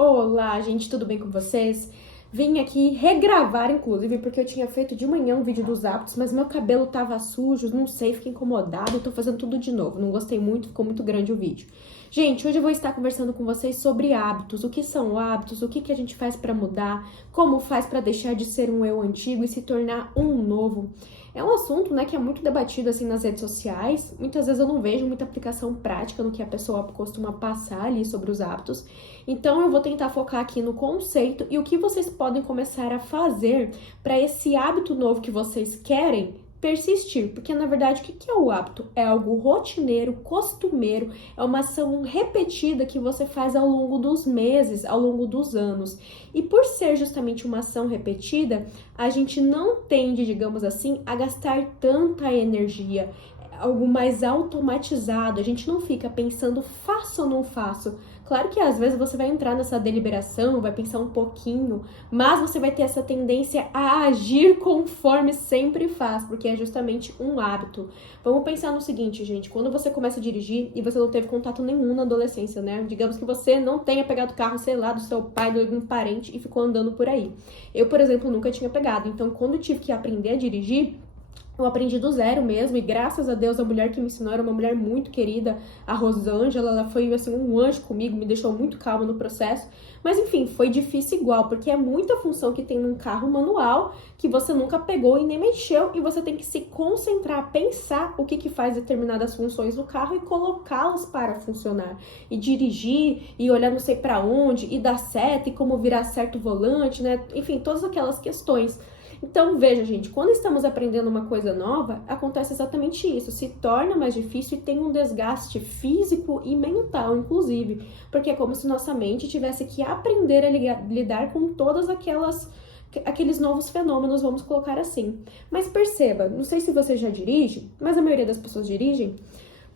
Olá, gente, tudo bem com vocês? Vim aqui regravar, inclusive, porque eu tinha feito de manhã um vídeo dos hábitos, mas meu cabelo tava sujo, não sei, fiquei incomodada, tô fazendo tudo de novo. Não gostei muito, ficou muito grande o vídeo. Gente, hoje eu vou estar conversando com vocês sobre hábitos, o que são hábitos, o que que a gente faz pra mudar, como faz pra deixar de ser um eu antigo e se tornar um novo. É um assunto, né, que é muito debatido assim nas redes sociais. Muitas vezes eu não vejo muita aplicação prática no que a pessoa costuma passar ali sobre os hábitos. Então eu vou tentar focar aqui no conceito e o que vocês podem começar a fazer para esse hábito novo que vocês querem persistir, porque na verdade o que é o hábito? É algo rotineiro, costumeiro, é uma ação repetida que você faz ao longo dos meses, ao longo dos anos. E por ser justamente uma ação repetida, a gente não tende, digamos assim, a gastar tanta energia, algo mais automatizado, a gente não fica pensando faço ou não faço. Claro que às vezes você vai entrar nessa deliberação, vai pensar um pouquinho, mas você vai ter essa tendência a agir conforme sempre faz, porque é justamente um hábito. Vamos pensar no seguinte, gente, quando você começa a dirigir e você não teve contato nenhum na adolescência, né? Digamos que você não tenha pegado o carro, sei lá, do seu pai, de algum parente e ficou andando por aí. Eu, por exemplo, nunca tinha pegado, então quando eu tive que aprender a dirigir, eu aprendi do zero mesmo, e graças a Deus a mulher que me ensinou era uma mulher muito querida, a Rosângela, ela foi assim um anjo comigo, me deixou muito calma no processo. Mas enfim, foi difícil igual, porque é muita função que tem num carro manual que você nunca pegou e nem mexeu, e você tem que se concentrar, pensar o que faz determinadas funções do carro e colocá-las para funcionar. E dirigir, e olhar não sei para onde, e dar seta, e como virar certo o volante, né? Enfim, todas aquelas questões. Então, veja, gente, quando estamos aprendendo uma coisa nova, acontece exatamente isso. Se torna mais difícil e tem um desgaste físico e mental, inclusive. Porque é como se nossa mente tivesse que aprender a lidar com todas aqueles novos fenômenos, vamos colocar assim. Mas perceba, não sei se você já dirige, mas a maioria das pessoas dirigem.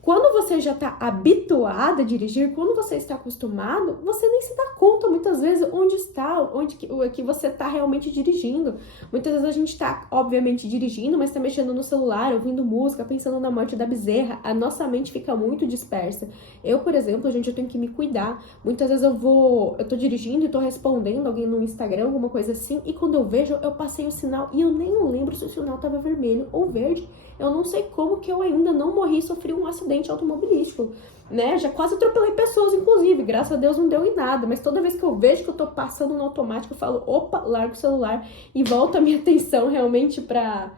Quando você já está habituado a dirigir, quando você está acostumado, você nem se dá conta muitas vezes onde está, onde que você está realmente dirigindo. Muitas vezes a gente está, obviamente, dirigindo, mas está mexendo no celular, ouvindo música, pensando na morte da bezerra. A nossa mente fica muito dispersa. Eu, por exemplo, gente, eu tenho que me cuidar. Muitas vezes eu tô dirigindo e tô respondendo alguém no Instagram, alguma coisa assim, e quando eu vejo, eu passei o sinal e eu nem lembro se o sinal estava vermelho ou verde. Eu não sei como que eu ainda não morri e sofri um acidente automobilístico, né? Já quase atropelei pessoas, inclusive, graças a Deus não deu em nada, mas toda vez que eu vejo que eu tô passando no automático, eu falo, opa, largo o celular e volto a minha atenção realmente para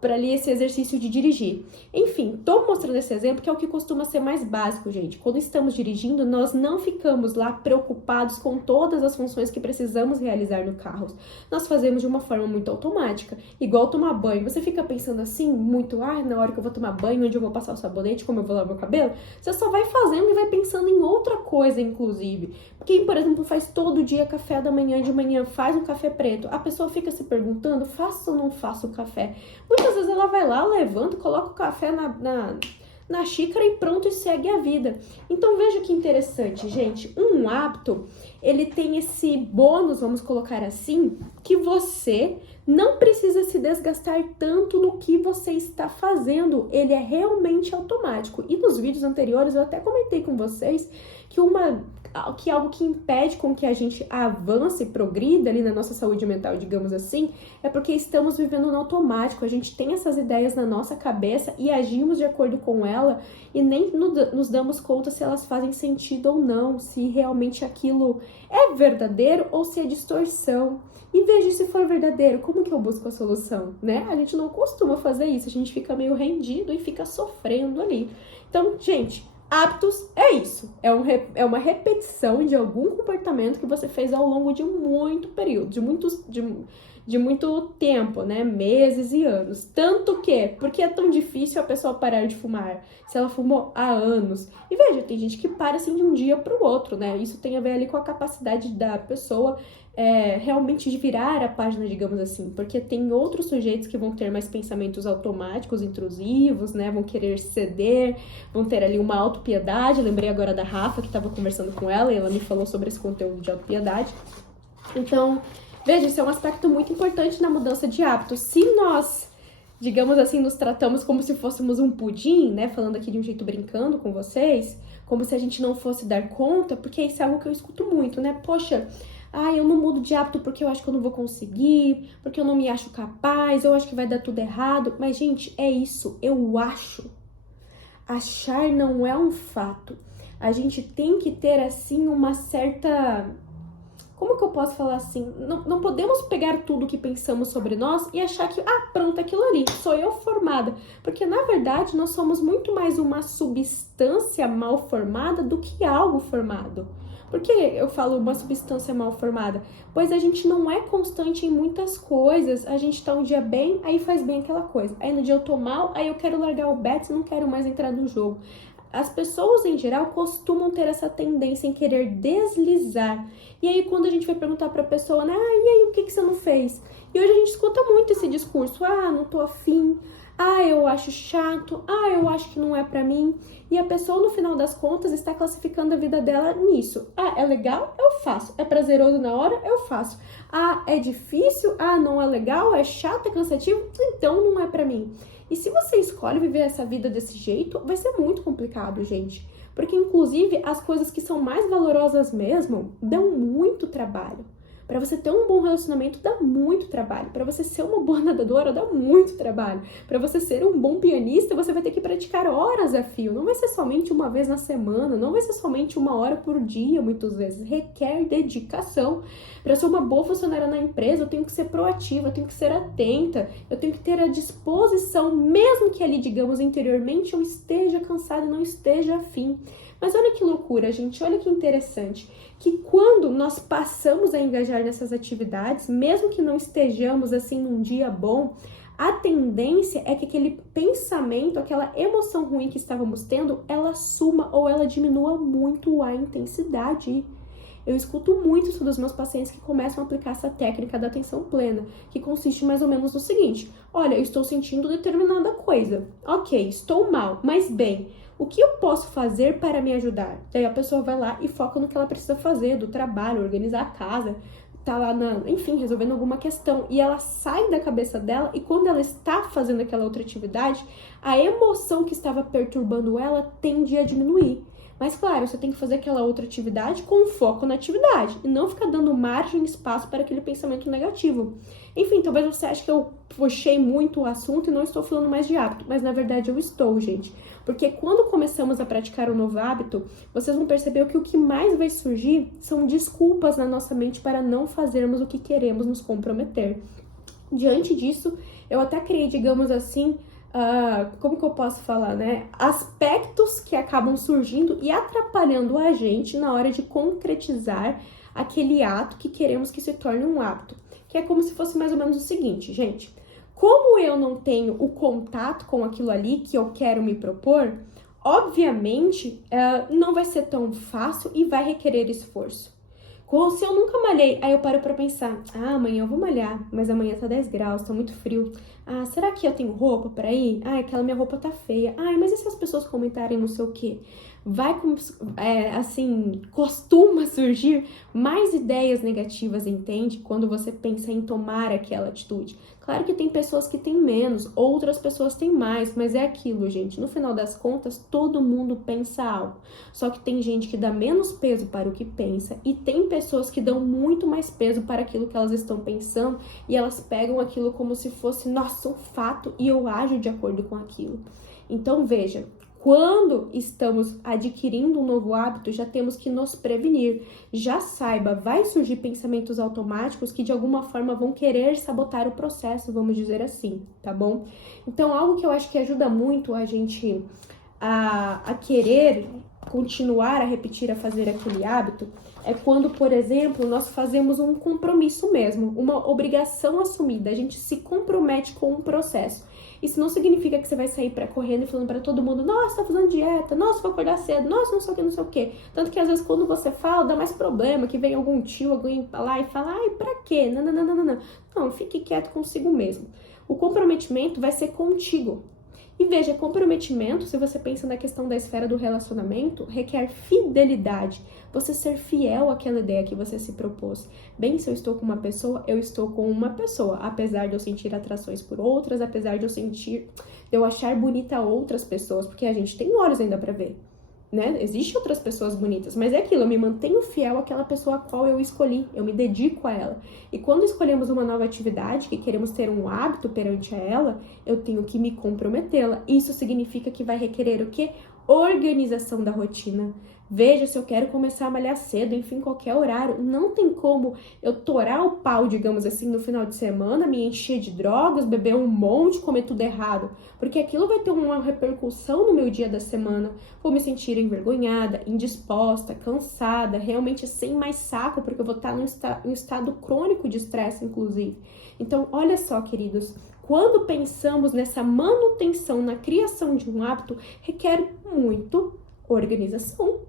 ali esse exercício de dirigir. Enfim, tô mostrando esse exemplo que é o que costuma ser mais básico, gente. Quando estamos dirigindo, nós não ficamos lá preocupados com todas as funções que precisamos realizar no carro. Nós fazemos de uma forma muito automática, igual tomar banho. Você fica pensando assim, muito, na hora que eu vou tomar banho, onde eu vou passar o sabonete, como eu vou lavar meu cabelo? Você só vai fazendo e vai pensando em outra coisa, inclusive. Quem, por exemplo, faz todo dia café da manhã, de manhã, faz um café preto, a pessoa fica se perguntando, faço ou não faço o café? Muitas vezes ela vai lá, levanta, coloca o café na xícara e pronto, e segue a vida. Então veja que interessante, gente. Um hábito, ele tem esse bônus, vamos colocar assim, que você não precisa se desgastar tanto no que você está fazendo. Ele é realmente automático. E nos vídeos anteriores eu até comentei com vocês que algo que impede com que a gente avance e progrida ali na nossa saúde mental, digamos assim, é porque estamos vivendo no automático. A gente tem essas ideias na nossa cabeça e agimos de acordo com ela e nem nos damos conta se elas fazem sentido ou não, se realmente aquilo é verdadeiro ou se é distorção. E veja, se for verdadeiro, como que eu busco a solução, né? A gente não costuma fazer isso, a gente fica meio rendido e fica sofrendo ali. Então, gente, hábitos é isso, é uma repetição de algum comportamento que você fez ao longo de muito período, de muito tempo, né? Meses e anos. Tanto que, porque é tão difícil a pessoa parar de fumar, se ela fumou há anos. E veja, tem gente que para assim de um dia para o outro, né? Isso tem a ver ali com a capacidade da pessoa realmente de virar a página, digamos assim, porque tem outros sujeitos que vão ter mais pensamentos automáticos, intrusivos, né, vão querer ceder, vão ter ali uma autopiedade. Lembrei agora da Rafa, que estava conversando com ela, e ela me falou sobre esse conteúdo de autopiedade. Então, veja, isso é um aspecto muito importante na mudança de hábitos. Se nós, digamos assim, nos tratamos como se fôssemos um pudim, né, falando aqui de um jeito brincando com vocês, como se a gente não fosse dar conta, porque isso é algo que eu escuto muito, né? Poxa, eu não mudo de hábito porque eu acho que eu não vou conseguir, porque eu não me acho capaz, eu acho que vai dar tudo errado. Mas, gente, é isso, eu acho. Achar não é um fato. A gente tem que ter, assim, uma certa... Como que eu posso falar assim? Não podemos pegar tudo que pensamos sobre nós e achar que, pronto, aquilo ali, sou eu formada. Porque, na verdade, nós somos muito mais uma substância mal formada do que algo formado. Por que eu falo uma substância mal formada? Pois a gente não é constante em muitas coisas. A gente tá um dia bem, aí faz bem aquela coisa. Aí no dia eu tô mal, aí eu quero largar o Betis e não quero mais entrar no jogo. As pessoas, em geral, costumam ter essa tendência em querer deslizar. E aí, quando a gente vai perguntar pra pessoa, né? E aí, o que você não fez? E hoje a gente escuta muito esse discurso. Não tô afim. Eu acho chato. Eu acho que não é pra mim. E a pessoa, no final das contas, está classificando a vida dela nisso. É legal? Eu faço. É prazeroso na hora? Eu faço. É difícil? Não é legal? É chato? É cansativo? Então não é pra mim. E se você escolhe viver essa vida desse jeito, vai ser muito complicado, gente. Porque, inclusive, as coisas que são mais valorosas mesmo dão muito trabalho. Para você ter um bom relacionamento, dá muito trabalho. Para você ser uma boa nadadora, dá muito trabalho. Para você ser um bom pianista, você vai ter que praticar horas a fio. Não vai ser somente uma vez na semana, não vai ser somente 1 hora por dia, muitas vezes. Requer dedicação. Para ser uma boa funcionária na empresa, eu tenho que ser proativa, eu tenho que ser atenta, eu tenho que ter a disposição, mesmo que ali, digamos, interiormente eu esteja cansada e não esteja afim. Mas olha que loucura, gente, olha que interessante, que quando nós passamos a engajar nessas atividades, mesmo que não estejamos assim num dia bom, a tendência é que aquele pensamento, aquela emoção ruim que estávamos tendo, ela suma ou ela diminua muito a intensidade. Eu escuto muito isso dos meus pacientes que começam a aplicar essa técnica da atenção plena, que consiste mais ou menos no seguinte: olha, eu estou sentindo determinada coisa. Ok, estou mal, mas bem, o que eu posso fazer para me ajudar? Daí a pessoa vai lá e foca no que ela precisa fazer, do trabalho, organizar a casa, tá lá, enfim, resolvendo alguma questão. E ela sai da cabeça dela e quando ela está fazendo aquela outra atividade, a emoção que estava perturbando ela tende a diminuir. Mas, claro, você tem que fazer aquela outra atividade com foco na atividade e não ficar dando margem e espaço para aquele pensamento negativo. Enfim, talvez você ache que eu puxei muito o assunto e não estou falando mais de hábito, mas na verdade eu estou, gente. Porque quando começamos a praticar um novo hábito, vocês vão perceber que o que mais vai surgir são desculpas na nossa mente para não fazermos o que queremos nos comprometer. Diante disso, eu até criei, digamos assim, como que eu posso falar, né? Aspectos que acabam surgindo e atrapalhando a gente na hora de concretizar aquele ato que queremos que se torne um hábito. Que é como se fosse mais ou menos o seguinte, gente. Como eu não tenho o contato com aquilo ali que eu quero me propor, obviamente não vai ser tão fácil e vai requerer esforço. Se eu nunca malhei, aí eu paro pra pensar, amanhã eu vou malhar, mas amanhã tá 10 graus, tá muito frio. Será que eu tenho roupa pra ir? Aquela minha roupa tá feia. Mas e se as pessoas comentarem não sei o quê? Costuma surgir mais ideias negativas, entende? Quando você pensa em tomar aquela atitude. Claro que tem pessoas que têm menos, outras pessoas têm mais, mas é aquilo, gente. No final das contas, todo mundo pensa algo. Só que tem gente que dá menos peso para o que pensa e tem pessoas que dão muito mais peso para aquilo que elas estão pensando e elas pegam aquilo como se fosse, nossa, um fato e eu ajo de acordo com aquilo. Então, veja, quando estamos adquirindo um novo hábito, já temos que nos prevenir. Já saiba, vai surgir pensamentos automáticos que de alguma forma vão querer sabotar o processo, vamos dizer assim, tá bom? Então, algo que eu acho que ajuda muito a gente a querer continuar a repetir, a fazer aquele hábito, é quando, por exemplo, nós fazemos um compromisso mesmo, uma obrigação assumida, a gente se compromete com um processo. Isso não significa que você vai sair correndo e falando para todo mundo, nossa, tá fazendo dieta, nossa, vou acordar cedo, nossa, não sei o que, não sei o que. Tanto que às vezes quando você fala, dá mais problema, que vem algum tio, alguém lá e fala, pra quê? Não, fique quieto consigo mesmo. O comprometimento vai ser contigo. E veja, comprometimento, se você pensa na questão da esfera do relacionamento, requer fidelidade. Você ser fiel àquela ideia que você se propôs. Bem, se eu estou com uma pessoa, eu estou com uma pessoa. Apesar de eu sentir atrações por outras, apesar de eu achar bonita outras pessoas, porque a gente tem olhos ainda pra ver. né? Existem outras pessoas bonitas, mas é aquilo, eu me mantenho fiel àquela pessoa a qual eu escolhi, eu me dedico a ela. E quando escolhemos uma nova atividade, que queremos ter um hábito perante a ela, eu tenho que me comprometê-la. Isso significa que vai requerer o quê? Organização da rotina. Veja, se eu quero começar a malhar cedo, enfim, qualquer horário, não tem como eu torar o pau, digamos assim, no final de semana, me encher de drogas, beber um monte, comer tudo errado, porque aquilo vai ter uma repercussão no meu dia da semana. Vou me sentir envergonhada, indisposta, cansada, realmente sem mais saco, porque eu vou estar em um estado crônico de estresse, inclusive. Então, olha só, queridos, quando pensamos nessa manutenção, na criação de um hábito, requer muito organização.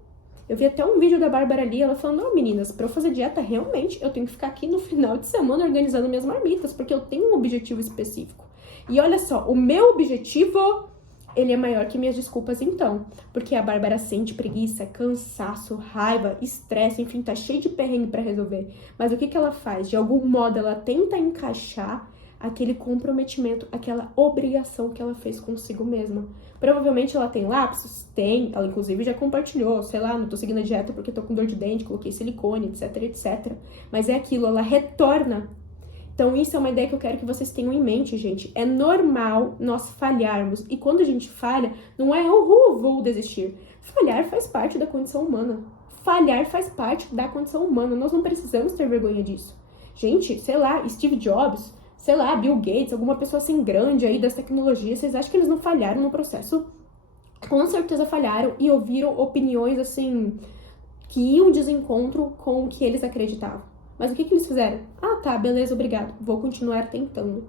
Eu vi até um vídeo da Bárbara ali, ela falando, não, meninas, pra eu fazer dieta, realmente, eu tenho que ficar aqui no final de semana organizando minhas marmitas, porque eu tenho um objetivo específico. E olha só, o meu objetivo, ele é maior que minhas desculpas então, porque a Bárbara sente preguiça, cansaço, raiva, estresse, enfim, tá cheio de perrengue pra resolver. Mas o que ela faz? De algum modo, ela tenta encaixar aquele comprometimento, aquela obrigação que ela fez consigo mesma. Provavelmente ela tem lapsos? Tem. Ela, inclusive, já compartilhou. Sei lá, não tô seguindo a dieta porque tô com dor de dente, coloquei silicone, etc, etc. Mas é aquilo, ela retorna. Então, isso é uma ideia que eu quero que vocês tenham em mente, gente. É normal nós falharmos. E quando a gente falha, não é, vou desistir. Falhar faz parte da condição humana. Falhar faz parte da condição humana. Nós não precisamos ter vergonha disso. Gente, sei lá, Steve Jobs, sei lá, Bill Gates, alguma pessoa assim grande aí das tecnologias, vocês acham que eles não falharam no processo? Com certeza falharam e ouviram opiniões assim que iam de desencontro com o que eles acreditavam. Mas o que eles fizeram? Ah, tá, beleza, obrigado, vou continuar tentando.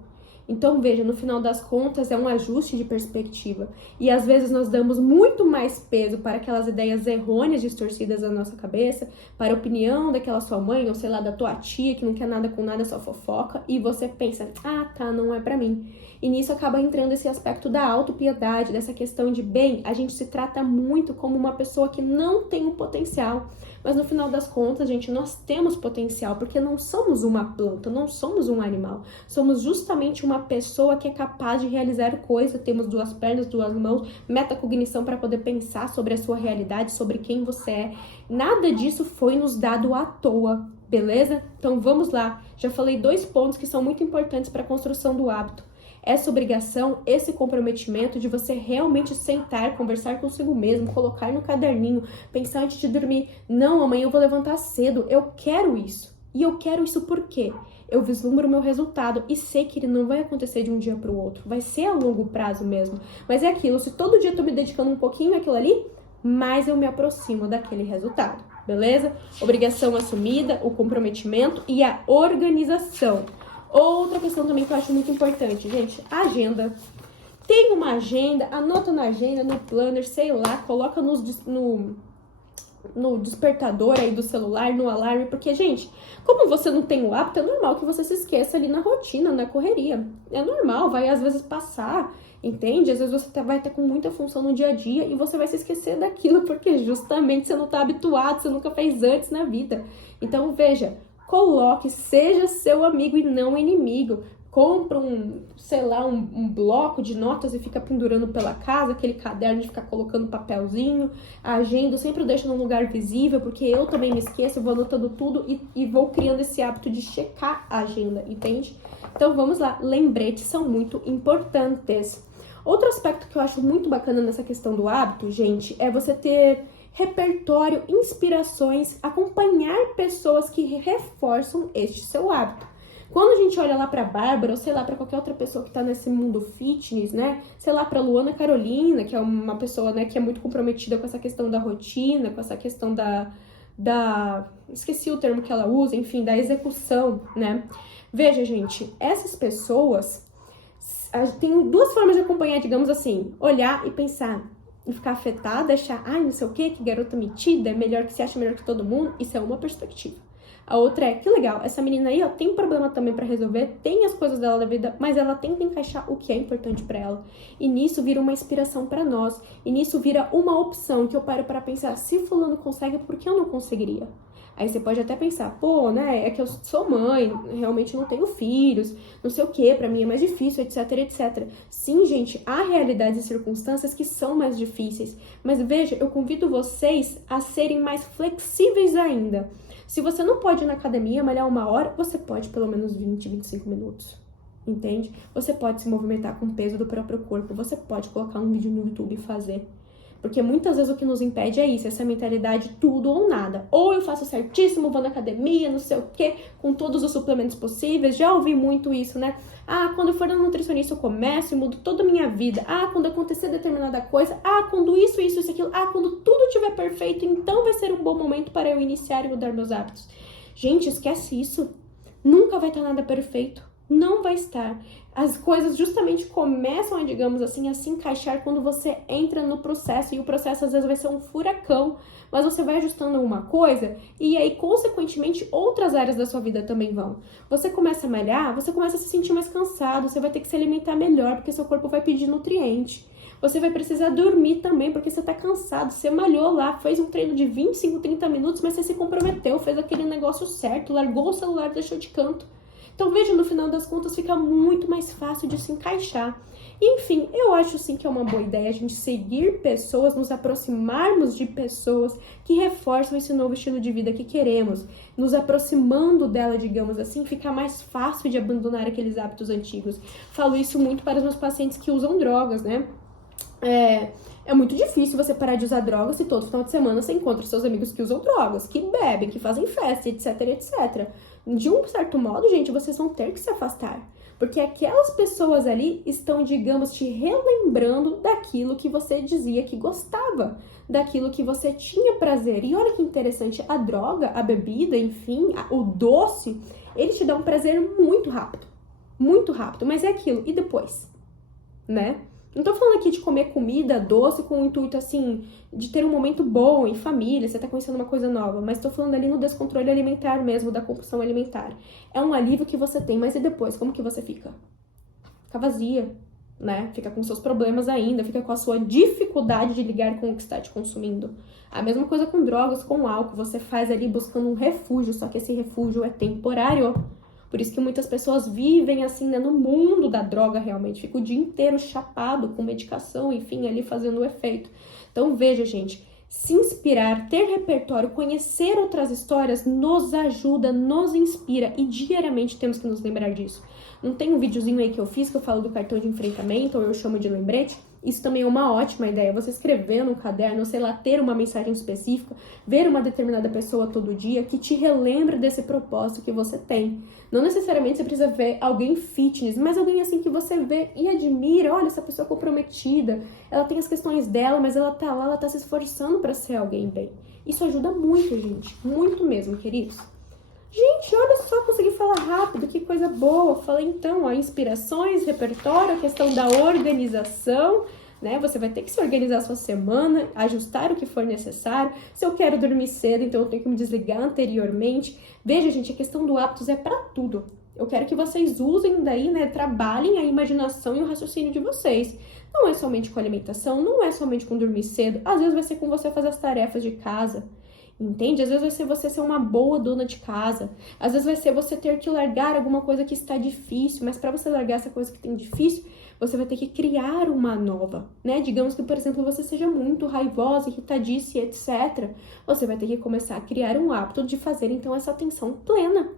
Então, veja, no final das contas é um ajuste de perspectiva. E às vezes nós damos muito mais peso para aquelas ideias errôneas distorcidas da nossa cabeça, para a opinião daquela sua mãe, ou sei lá, da tua tia, que não quer nada com nada, só fofoca, e você pensa, ah, tá, não é pra mim. E nisso acaba entrando esse aspecto da autopiedade, dessa questão de, bem, a gente se trata muito como uma pessoa que não tem o potencial. Mas no final das contas, gente, nós temos potencial, porque não somos uma planta, não somos um animal. Somos justamente uma pessoa que é capaz de realizar coisas, temos 2 pernas, 2 mãos, metacognição para poder pensar sobre a sua realidade, sobre quem você é. Nada disso foi nos dado à toa, beleza? Então vamos lá. Já falei 2 pontos que são muito importantes para a construção do hábito. Essa obrigação, esse comprometimento de você realmente sentar, conversar consigo mesmo, colocar no caderninho, pensar antes de dormir, não, amanhã eu vou levantar cedo, eu quero isso. E eu quero isso por quê? Eu vislumbro o meu resultado e sei que ele não vai acontecer de um dia para o outro, vai ser a longo prazo mesmo. Mas é aquilo, se todo dia eu tô me dedicando um pouquinho àquilo ali, mais eu me aproximo daquele resultado, beleza? Obrigação assumida, o comprometimento e a organização. Outra questão também que eu acho muito importante, gente, agenda. Tem uma agenda, anota na agenda, no planner, sei lá, coloca no despertador aí do celular, no alarme, porque, gente, como você não tem o hábito, é normal que você se esqueça ali na rotina, na correria. É normal, vai às vezes passar, entende? Às vezes você vai estar com muita função no dia a dia e você vai se esquecer daquilo, porque justamente você não está habituado, você nunca fez antes na vida. Então, veja, coloque, seja seu amigo e não inimigo. Compra um bloco de notas e fica pendurando pela casa, aquele caderno de ficar colocando papelzinho, a agenda, eu sempre deixo num lugar visível, porque eu também me esqueço, eu vou anotando tudo e vou criando esse hábito de checar a agenda, entende? Então vamos lá, lembretes são muito importantes. Outro aspecto que eu acho muito bacana nessa questão do hábito, gente, é você ter repertório, inspirações, acompanhar pessoas que reforçam este seu hábito. Quando a gente olha lá pra Bárbara, ou sei lá, pra qualquer outra pessoa que tá nesse mundo fitness, né? Sei lá, pra Luana Carolina, que é uma pessoa, né, que é muito comprometida com essa questão da rotina, com essa questão esqueci o termo que ela usa, enfim, da execução, né? Veja, gente, essas pessoas, tem 2 formas de acompanhar, digamos assim, olhar e pensar, e ficar afetada, achar, ai, não sei o que garota metida, é melhor que se acha melhor que todo mundo, isso é uma perspectiva. A outra é, que legal, essa menina aí, ó, tem problema também pra resolver, tem as coisas dela da vida, mas ela tenta encaixar o que é importante pra ela. E nisso vira uma inspiração pra nós. E nisso vira uma opção que eu paro pra pensar, se fulano consegue, por que eu não conseguiria? Aí você pode até pensar, pô, né, é que eu sou mãe, realmente não tenho filhos, não sei o que, pra mim é mais difícil, etc, etc. Sim, gente, há realidades e circunstâncias que são mais difíceis, mas veja, eu convido vocês a serem mais flexíveis ainda. Se você não pode ir na academia malhar 1 hora, você pode pelo menos 20, 25 minutos. Entende? Você pode se movimentar com o peso do próprio corpo, você pode colocar um vídeo no YouTube e fazer. Porque muitas vezes o que nos impede é isso, essa mentalidade tudo ou nada. Ou eu faço certíssimo, vou na academia, não sei o quê, com todos os suplementos possíveis. Já ouvi muito isso, né? Ah, quando eu for na nutricionista eu começo e mudo toda a minha vida. Ah, quando acontecer determinada coisa. Ah, quando isso, aquilo. Ah, quando tudo estiver perfeito, então vai ser um bom momento para eu iniciar e mudar meus hábitos. Gente, esquece isso. Nunca vai estar nada perfeito. Não vai estar. As coisas justamente começam, digamos assim, a se encaixar quando você entra no processo. E o processo às vezes vai ser um furacão, mas você vai ajustando uma coisa e aí, consequentemente, outras áreas da sua vida também vão. Você começa a malhar, você começa a se sentir mais cansado, você vai ter que se alimentar melhor, porque seu corpo vai pedir nutriente. Você vai precisar dormir também, porque você tá cansado, você malhou lá, fez um treino de 25, 30 minutos, mas você se comprometeu, fez aquele negócio certo, largou o celular, deixou de canto. Então, veja, no final das contas, fica muito mais fácil de se encaixar. Enfim, eu acho sim que é uma boa ideia a gente seguir pessoas, nos aproximarmos de pessoas que reforçam esse novo estilo de vida que queremos. Nos aproximando dela, digamos assim, fica mais fácil de abandonar aqueles hábitos antigos. Falo isso muito para os meus pacientes que usam drogas, né? É muito difícil você parar de usar drogas se todo final de semana você encontra seus amigos que usam drogas, que bebem, que fazem festa, etc, etc. De um certo modo, gente, vocês vão ter que se afastar. Porque aquelas pessoas ali estão, digamos, te relembrando daquilo que você dizia que gostava, daquilo que você tinha prazer. E olha que interessante, a droga, a bebida, enfim, o doce, ele te dá um prazer muito rápido, mas é aquilo. E depois, né? Não tô falando aqui de comer comida doce com o intuito, assim, de ter um momento bom em família, você tá conhecendo uma coisa nova, mas tô falando ali no descontrole alimentar mesmo, da compulsão alimentar. É um alívio que você tem, mas e depois? Como que você fica? Fica vazia, né? Fica com seus problemas ainda, fica com a sua dificuldade de lidar com o que está te consumindo. A mesma coisa com drogas, com álcool, você faz ali buscando um refúgio, só que esse refúgio é temporário. Por isso que muitas pessoas vivem assim, né, no mundo da droga realmente. Fica o dia inteiro chapado com medicação, enfim, ali fazendo o efeito. Então veja, gente, se inspirar, ter repertório, conhecer outras histórias nos ajuda, nos inspira e diariamente temos que nos lembrar disso. Não tem um videozinho aí que eu fiz que eu falo do cartão de enfrentamento, ou eu chamo de lembrete? Isso também é uma ótima ideia, você escrever no caderno, sei lá, ter uma mensagem específica, ver uma determinada pessoa todo dia que te relembre desse propósito que você tem. Não necessariamente você precisa ver alguém fitness, mas alguém assim que você vê e admira, olha, essa pessoa comprometida, ela tem as questões dela, mas ela tá lá, ela tá se esforçando para ser alguém bem. Isso ajuda muito, gente, muito mesmo, queridos. Gente, olha só, consegui falar rápido, que coisa boa. Falei então, ó, inspirações, repertório, a questão da organização, né? Você vai ter que se organizar a sua semana, ajustar o que for necessário. Se eu quero dormir cedo, então eu tenho que me desligar anteriormente. Veja, gente, a questão do hábitos é para tudo. Eu quero que vocês usem daí, né? Trabalhem a imaginação e o raciocínio de vocês. Não é somente com alimentação, não é somente com dormir cedo. Às vezes vai ser com você fazer as tarefas de casa. Entende? Às vezes vai ser você ser uma boa dona de casa. Às vezes vai ser você ter que largar alguma coisa que está difícil. Mas para você largar essa coisa que tem difícil, você vai ter que criar uma nova, né? Digamos que, por exemplo, você seja muito raivosa, irritadiça, etc. Você vai ter que começar a criar um hábito de fazer, então, essa atenção plena.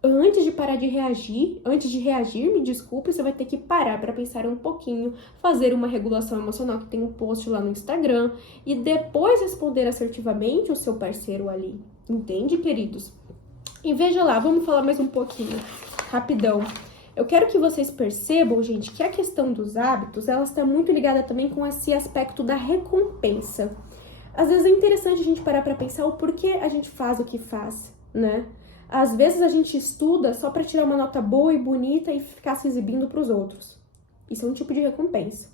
Antes de parar de reagir, me desculpe, você vai ter que parar para pensar um pouquinho, fazer uma regulação emocional, que tem um post lá no Instagram, e depois responder assertivamente o seu parceiro ali. Entende, queridos? E veja lá, vamos falar mais um pouquinho, rapidão. Eu quero que vocês percebam, gente, que a questão dos hábitos, ela está muito ligada também com esse aspecto da recompensa. Às vezes é interessante a gente parar para pensar o porquê a gente faz o que faz, né? Às vezes a gente estuda só para tirar uma nota boa e bonita e ficar se exibindo para os outros. Isso é um tipo de recompensa.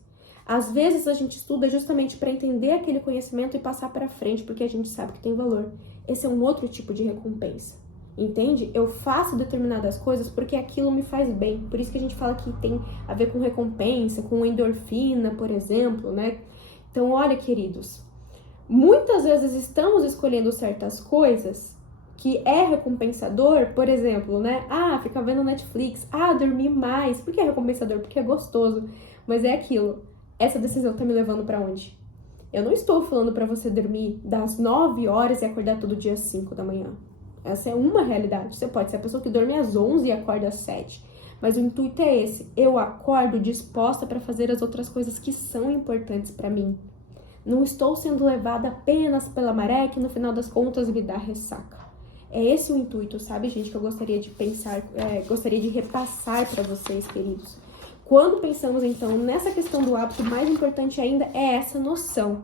Às vezes a gente estuda justamente para entender aquele conhecimento e passar para frente, porque a gente sabe que tem valor. Esse é um outro tipo de recompensa. Entende? Eu faço determinadas coisas porque aquilo me faz bem. Por isso que a gente fala que tem a ver com recompensa, com endorfina, por exemplo, né? Então, olha, queridos, muitas vezes estamos escolhendo certas coisas que é recompensador, por exemplo, né? Ah, ficar vendo Netflix, dormir mais. Por que é recompensador? Porque é gostoso. Mas é aquilo. Essa decisão tá me levando pra onde? Eu não estou falando pra você dormir das 9 horas e acordar todo dia às 5 da manhã. Essa é uma realidade. Você pode ser a pessoa que dorme às 11 e acorda às 7. Mas o intuito é esse. Eu acordo disposta pra fazer as outras coisas que são importantes pra mim. Não estou sendo levada apenas pela maré que no final das contas me dá ressaca. É esse o intuito, sabe, gente, que eu gostaria de pensar, gostaria de repassar para vocês, queridos. Quando pensamos, então, nessa questão do hábito, mais importante ainda é essa noção.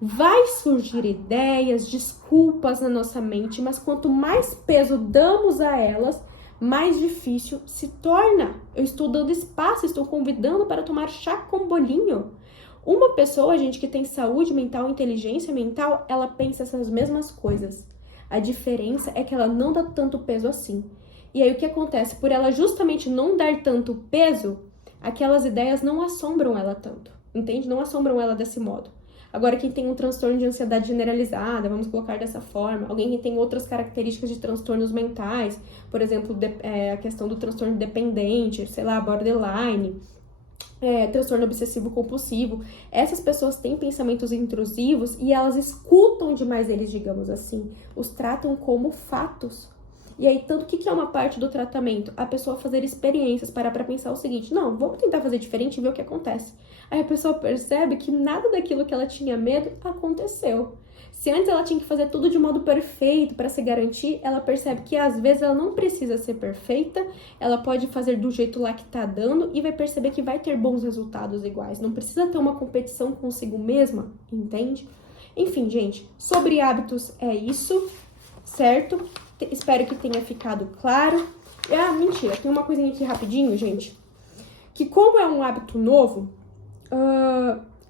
Vai surgir ideias, desculpas na nossa mente, mas quanto mais peso damos a elas, mais difícil se torna. Eu estou dando espaço, estou convidando para tomar chá com bolinho. Uma pessoa, gente, que tem saúde mental, inteligência mental, ela pensa essas mesmas coisas. A diferença é que ela não dá tanto peso assim. E aí o que acontece? Por ela justamente não dar tanto peso, aquelas ideias não assombram ela tanto, entende? Não assombram ela desse modo. Agora, quem tem um transtorno de ansiedade generalizada, vamos colocar dessa forma, alguém que tem outras características de transtornos mentais, por exemplo, a questão do transtorno dependente, sei lá, borderline, transtorno obsessivo-compulsivo, essas pessoas têm pensamentos intrusivos e elas escutam demais eles, digamos assim, os tratam como fatos. E aí, tanto que é uma parte do tratamento? A pessoa fazer experiências, parar pra pensar o seguinte, não, vamos tentar fazer diferente e ver o que acontece. Aí a pessoa percebe que nada daquilo que ela tinha medo aconteceu. Se antes ela tinha que fazer tudo de modo perfeito para se garantir, ela percebe que às vezes ela não precisa ser perfeita, ela pode fazer do jeito lá que tá dando e vai perceber que vai ter bons resultados iguais. Não precisa ter uma competição consigo mesma, entende? Enfim, gente, sobre hábitos é isso, certo? Espero que tenha ficado claro. Mentira, tem uma coisinha aqui rapidinho, gente. Que como é um hábito novo,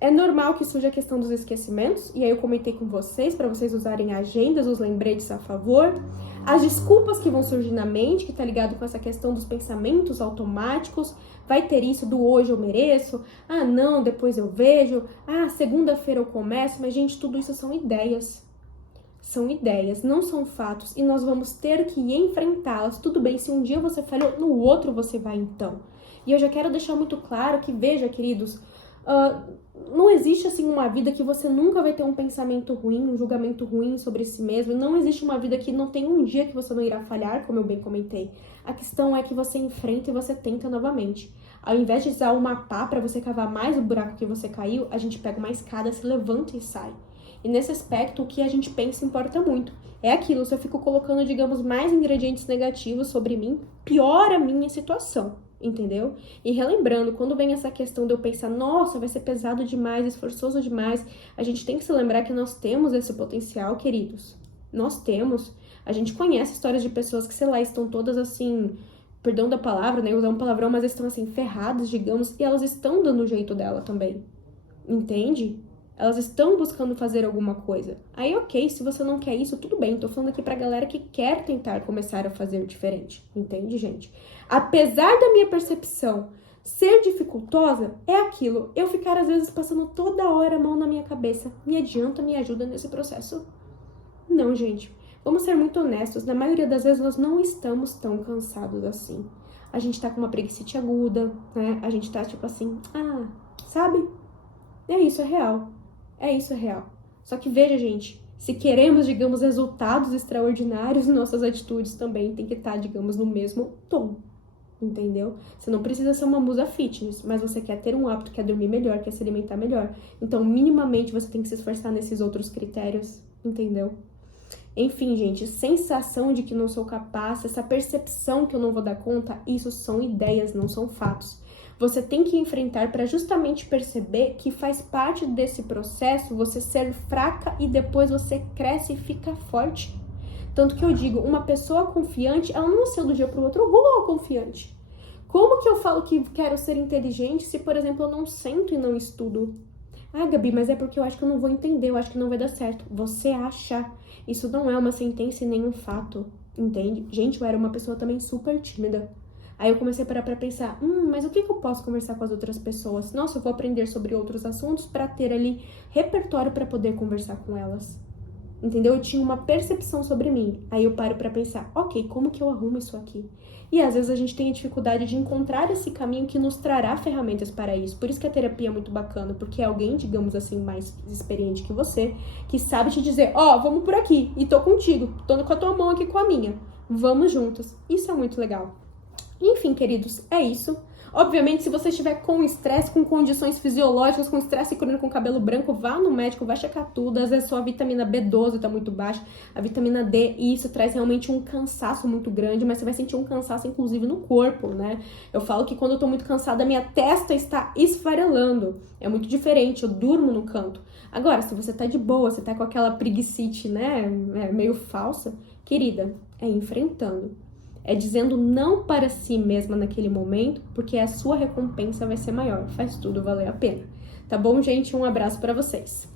é normal que surja a questão dos esquecimentos, e aí eu comentei com vocês, para vocês usarem agendas, os lembretes a favor. As desculpas que vão surgir na mente, que tá ligado com essa questão dos pensamentos automáticos, vai ter isso do hoje eu mereço, não, depois eu vejo, segunda-feira eu começo, mas gente, tudo isso são ideias. São ideias, não são fatos, e nós vamos ter que enfrentá-las. Tudo bem, se um dia você falhou, no outro você vai então. E eu já quero deixar muito claro que, veja, queridos, não existe assim uma vida que você nunca vai ter um pensamento ruim, um julgamento ruim sobre si mesmo. Não existe uma vida que não tem um dia que você não irá falhar, como eu bem comentei. A questão é que você enfrenta e você tenta novamente. Ao invés de usar uma pá para você cavar mais o buraco que você caiu, a gente pega uma escada, se levanta e sai. E nesse aspecto, o que a gente pensa importa muito. É aquilo, se eu fico colocando, digamos, mais ingredientes negativos sobre mim, piora a minha situação. Entendeu? E relembrando, quando vem essa questão de eu pensar, nossa, vai ser pesado demais, esforçoso demais, a gente tem que se lembrar que nós temos esse potencial, queridos. Nós temos. A gente conhece histórias de pessoas que, sei lá, estão todas assim, perdão da palavra, né, usar um palavrão, mas estão assim, ferradas, digamos, e elas estão dando o jeito dela também. Entende? Elas estão buscando fazer alguma coisa. Aí, ok, se você não quer isso, tudo bem. Tô falando aqui pra galera que quer tentar começar a fazer diferente. Entende, gente? Apesar da minha percepção ser dificultosa, é aquilo. Eu ficar, às vezes, passando toda hora a mão na minha cabeça. Me adianta, me ajuda nesse processo? Não, gente. Vamos ser muito honestos. Na maioria das vezes, nós não estamos tão cansados assim. A gente tá com uma preguiça aguda, né? A gente tá tipo assim, sabe? É isso, é real. É isso, é real. Só que veja, gente, se queremos, digamos, resultados extraordinários, nossas atitudes também tem que estar, digamos, no mesmo tom. Entendeu? Você não precisa ser uma musa fitness, mas você quer ter um hábito, quer dormir melhor, quer se alimentar melhor. Então, minimamente, você tem que se esforçar nesses outros critérios, entendeu? Enfim, gente, sensação de que não sou capaz, essa percepção que eu não vou dar conta, isso são ideias, não são fatos. Você tem que enfrentar para justamente perceber que faz parte desse processo você ser fraca e depois você cresce e fica forte. Tanto que eu digo, uma pessoa confiante, ela não nasceu do dia para o outro, confiante. Como que eu falo que quero ser inteligente se, por exemplo, eu não sento e não estudo? Gabi, mas é porque eu acho que eu não vou entender, eu acho que não vai dar certo. Você acha. Isso não é uma sentença e nem um fato, entende? Gente, eu era uma pessoa também super tímida. Aí eu comecei a parar pra pensar, mas o que eu posso conversar com as outras pessoas? Nossa, eu vou aprender sobre outros assuntos pra ter ali repertório pra poder conversar com elas. entendeu? Eu tinha uma percepção sobre mim. Aí eu paro pra pensar, ok, como que eu arrumo isso aqui? E às vezes a gente tem a dificuldade de encontrar esse caminho que nos trará ferramentas para isso. Por isso que a terapia é muito bacana, porque é alguém, digamos assim, mais experiente que você, que sabe te dizer, vamos por aqui, e tô contigo, tô com a tua mão aqui com a minha. Vamos juntos. Isso é muito legal. Enfim, queridos, é isso. Obviamente, se você estiver com estresse, com condições fisiológicas, com estresse crônico, com cabelo branco, vá no médico, vai checar tudo. Às vezes só a vitamina B12 tá muito baixa, a vitamina D, e isso traz realmente um cansaço muito grande, mas você vai sentir um cansaço, inclusive, no corpo, né? Eu falo que quando eu tô muito cansada, a minha testa está esfarelando. É muito diferente, eu durmo no canto. Agora, se você tá de boa, você tá com aquela preguicite, né, meio falsa, querida, é enfrentando. É dizendo não para si mesma naquele momento, porque a sua recompensa vai ser maior. Faz tudo valer a pena. Tá bom, gente? Um abraço para vocês.